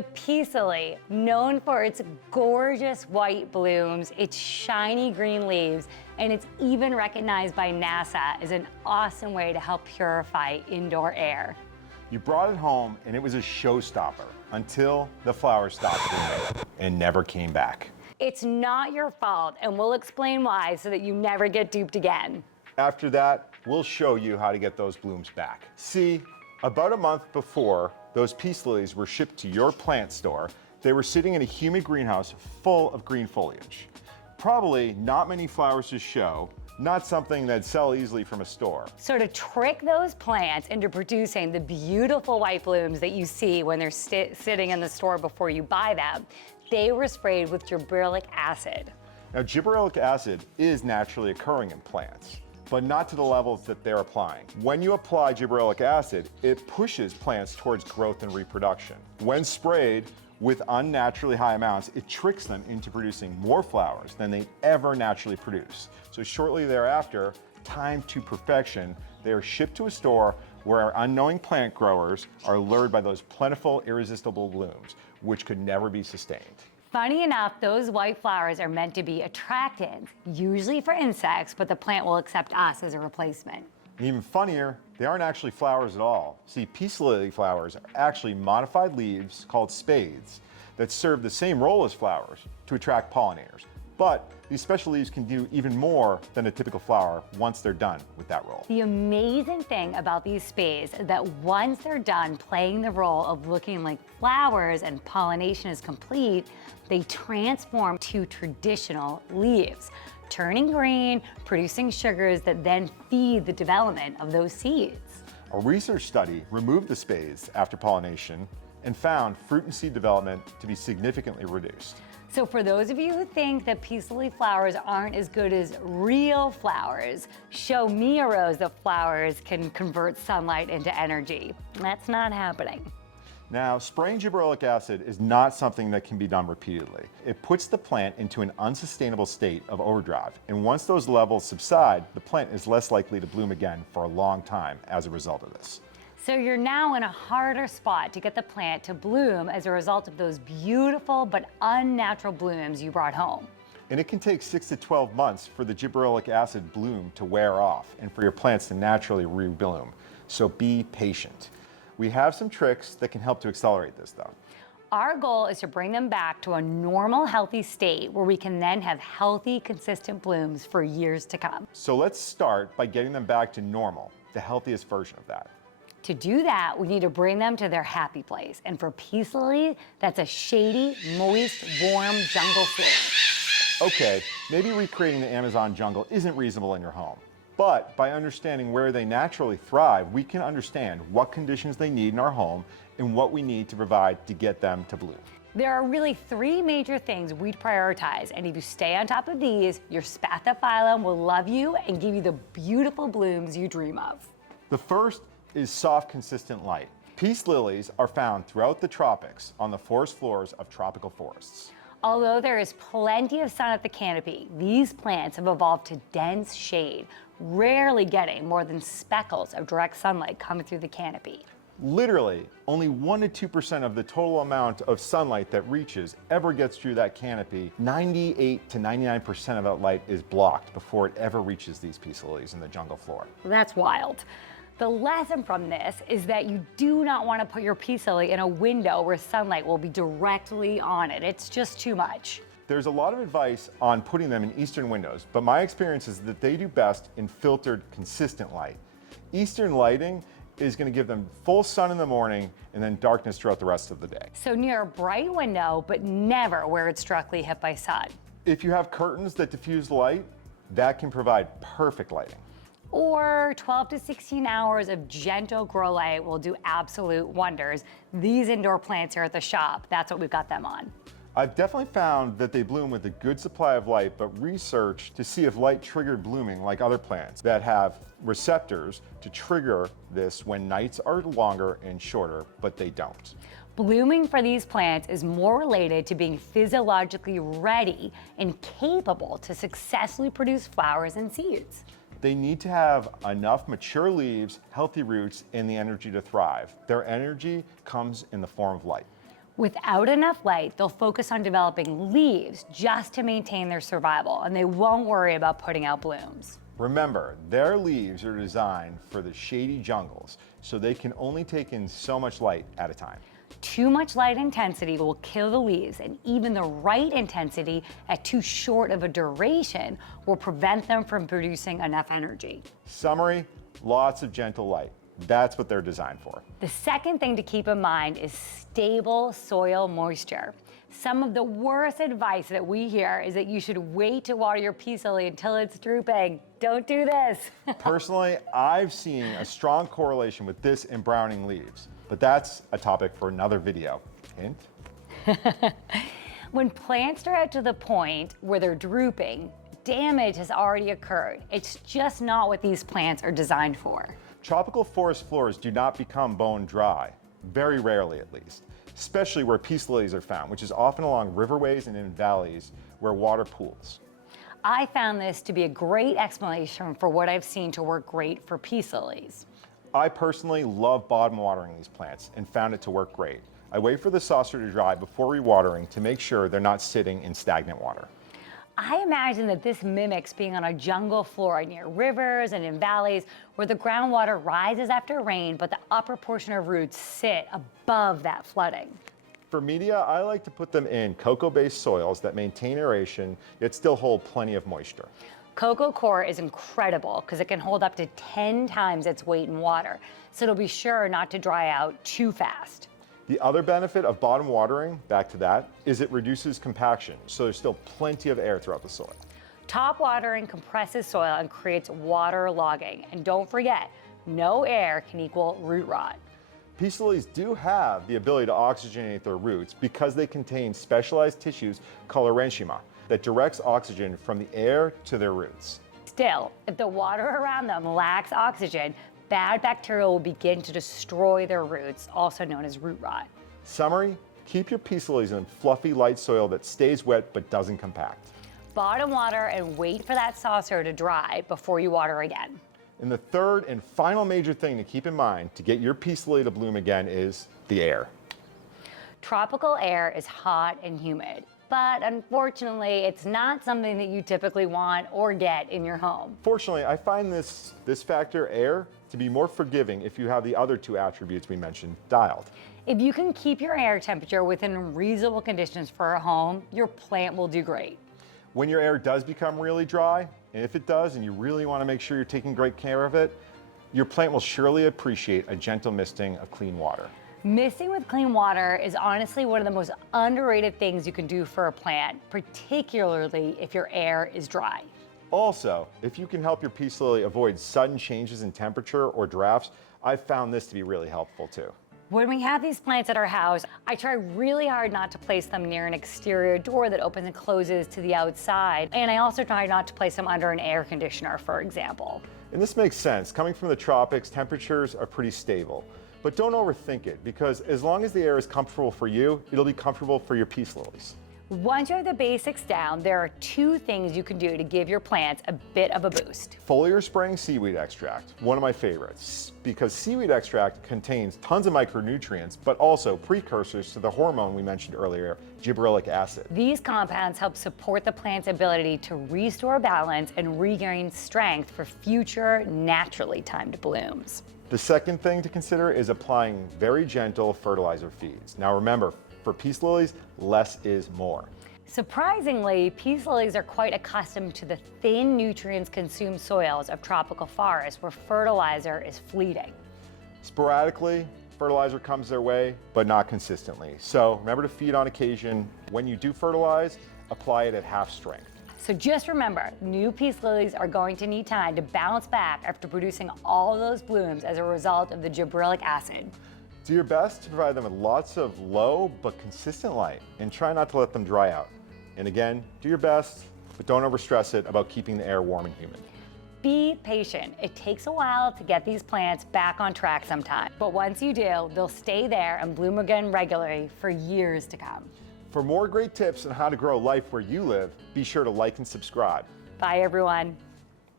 The peace lily, known for its gorgeous white blooms, its shiny green leaves, and it's even recognized by NASA as an awesome way to help purify indoor air. You brought it home and it was a showstopper until the flowers stopped blooming and never came back. It's not your fault, and we'll explain why so that you never get duped again. After that, we'll show you how to get those blooms back. See, about a month before those peace lilies were shipped to your plant store, they were sitting in a humid greenhouse full of green foliage. Probably not many flowers to show, not something that'd sell easily from a store. So to trick those plants into producing the beautiful white blooms that you see when they're sitting in the store before you buy them, they were sprayed with gibberellic acid. Now, gibberellic acid is naturally occurring in plants, but not to the levels that they're applying. When you apply gibberellic acid, it pushes plants towards growth and reproduction. When sprayed with unnaturally high amounts, it tricks them into producing more flowers than they ever naturally produce. So shortly thereafter, timed to perfection, they are shipped to a store where our unknowing plant growers are lured by those plentiful, irresistible blooms, which could never be sustained. Funny enough, those white flowers are meant to be attractants, usually for insects, but the plant will accept us as a replacement. And even funnier, they aren't actually flowers at all. See, peace lily flowers are actually modified leaves called spathes that serve the same role as flowers to attract pollinators. But these special leaves can do even more than a typical flower once they're done with that role. The amazing thing about these spathes is that once they're done playing the role of looking like flowers and pollination is complete, they transform to traditional leaves, turning green, producing sugars that then feed the development of those seeds. A research study removed the spathes after pollination and found fruit and seed development to be significantly reduced. So for those of you who think that peace lily flowers aren't as good as real flowers, show me a rose that flowers can convert sunlight into energy. That's not happening. Now, spraying gibberellic acid is not something that can be done repeatedly. It puts the plant into an unsustainable state of overdrive, and once those levels subside, the plant is less likely to bloom again for a long time as a result of this. So you're now in a harder spot to get the plant to bloom as a result of those beautiful but unnatural blooms you brought home. And it can take 6 to 12 months for the gibberellic acid bloom to wear off and for your plants to naturally rebloom. So be patient. We have some tricks that can help to accelerate this though. Our goal is to bring them back to a normal, healthy state where we can then have healthy, consistent blooms for years to come. So let's start by getting them back to normal, the healthiest version of that. To do that, we need to bring them to their happy place. And for peace lily, that's a shady, moist, warm jungle scene. Okay, maybe recreating the Amazon jungle isn't reasonable in your home. But by understanding where they naturally thrive, we can understand what conditions they need in our home and what we need to provide to get them to bloom. There are really 3 major things we'd prioritize, and if you stay on top of these, your Spathiphyllum will love you and give you the beautiful blooms you dream of. The first is soft, consistent light. Peace lilies are found throughout the tropics on the forest floors of tropical forests. Although there is plenty of sun at the canopy, these plants have evolved to dense shade, rarely getting more than speckles of direct sunlight coming through the canopy. Literally, only 1 to 2% of the total amount of sunlight that reaches ever gets through that canopy. 98 to 99% of that light is blocked before it ever reaches these peace lilies in the jungle floor. That's wild. The lesson from this is that you do not want to put your peace lily in a window where sunlight will be directly on it. It's just too much. There's a lot of advice on putting them in eastern windows, but my experience is that they do best in filtered, consistent light. Eastern lighting is going to give them full sun in the morning and then darkness throughout the rest of the day. So near a bright window, but never where it's directly hit by sun. If you have curtains that diffuse light, that can provide perfect lighting. Or 12 to 16 hours of gentle grow light will do absolute wonders. These indoor plants here at the shop, that's what we've got them on. I've definitely found that they bloom with a good supply of light, but research to see if light triggered blooming like other plants that have receptors to trigger this when nights are longer and shorter, but they don't. Blooming for these plants is more related to being physiologically ready and capable to successfully produce flowers and seeds. They need to have enough mature leaves, healthy roots, and the energy to thrive. Their energy comes in the form of light. Without enough light, they'll focus on developing leaves just to maintain their survival, and they won't worry about putting out blooms. Remember, their leaves are designed for the shady jungles, so they can only take in so much light at a time. Too much light intensity will kill the leaves, and even the right intensity at too short of a duration will prevent them from producing enough energy. Summary, lots of gentle light. That's what they're designed for. The second thing to keep in mind is stable soil moisture. Some of the worst advice that we hear is that you should wait to water your peace lily until it's drooping. Don't do this. Personally, I've seen a strong correlation with this in browning leaves, but that's a topic for another video. Hint? When plants are out to the point where they're drooping, damage has already occurred. It's just not what these plants are designed for. Tropical forest floors do not become bone dry, very rarely at least, especially where peace lilies are found, which is often along riverways and in valleys where water pools. I found this to be a great explanation for what I've seen to work great for peace lilies. I personally love bottom watering these plants and found it to work great. I wait for the saucer to dry before rewatering to make sure they're not sitting in stagnant water. I imagine that this mimics being on a jungle floor near rivers and in valleys where the groundwater rises after rain, but the upper portion of roots sit above that flooding. For media, I like to put them in cocoa-based soils that maintain aeration, yet still hold plenty of moisture. Cocoa coir is incredible because it can hold up to 10 times its weight in water, so it'll be sure not to dry out too fast. The other benefit of bottom watering, back to that, is it reduces compaction, so there's still plenty of air throughout the soil. Top watering compresses soil and creates water logging. And don't forget, no air can equal root rot. Peace lilies do have the ability to oxygenate their roots because they contain specialized tissues called parenchyma that directs oxygen from the air to their roots. Still, if the water around them lacks oxygen, bad bacteria will begin to destroy their roots, also known as root rot. Summary, keep your peace lilies in fluffy, light soil that stays wet but doesn't compact. Bottom water and wait for that saucer to dry before you water again. And the third and final major thing to keep in mind to get your peace lily to bloom again is the air. Tropical air is hot and humid, but unfortunately, it's not something that you typically want or get in your home. Fortunately, I find this factor, air, to be more forgiving if you have the other two attributes we mentioned dialed. If you can keep your air temperature within reasonable conditions for a home, your plant will do great. When your air does become really dry, and if it does, and you really want to make sure you're taking great care of it, your plant will surely appreciate a gentle misting of clean water. Misting with clean water is honestly one of the most underrated things you can do for a plant, particularly if your air is dry. Also, if you can help your peace lily avoid sudden changes in temperature or drafts, I've found this to be really helpful too. When we have these plants at our house, I try really hard not to place them near an exterior door that opens and closes to the outside. And I also try not to place them under an air conditioner, for example. And this makes sense. Coming from the tropics, temperatures are pretty stable. But don't overthink it, because as long as the air is comfortable for you, it'll be comfortable for your peace lilies. Once you have the basics down, there are two things you can do to give your plants a bit of a boost. Foliar spraying seaweed extract, one of my favorites, because seaweed extract contains tons of micronutrients, but also precursors to the hormone we mentioned earlier, gibberellic acid. These compounds help support the plant's ability to restore balance and regain strength for future naturally timed blooms. The second thing to consider is applying very gentle fertilizer feeds. Now remember, for peace lilies, less is more. Surprisingly, peace lilies are quite accustomed to the thin nutrients-consumed soils of tropical forests where fertilizer is fleeting. Sporadically, fertilizer comes their way, but not consistently. So remember to feed on occasion. When you do fertilize, apply it at half strength. So just remember, new peace lilies are going to need time to bounce back after producing all those blooms as a result of the gibberellic acid. Do your best to provide them with lots of low but consistent light, and try not to let them dry out. And again, do your best, but don't overstress it about keeping the air warm and humid. Be patient. It takes a while to get these plants back on track sometimes, but once you do, they'll stay there and bloom again regularly for years to come. For more great tips on how to grow life where you live, be sure to like and subscribe. Bye, everyone.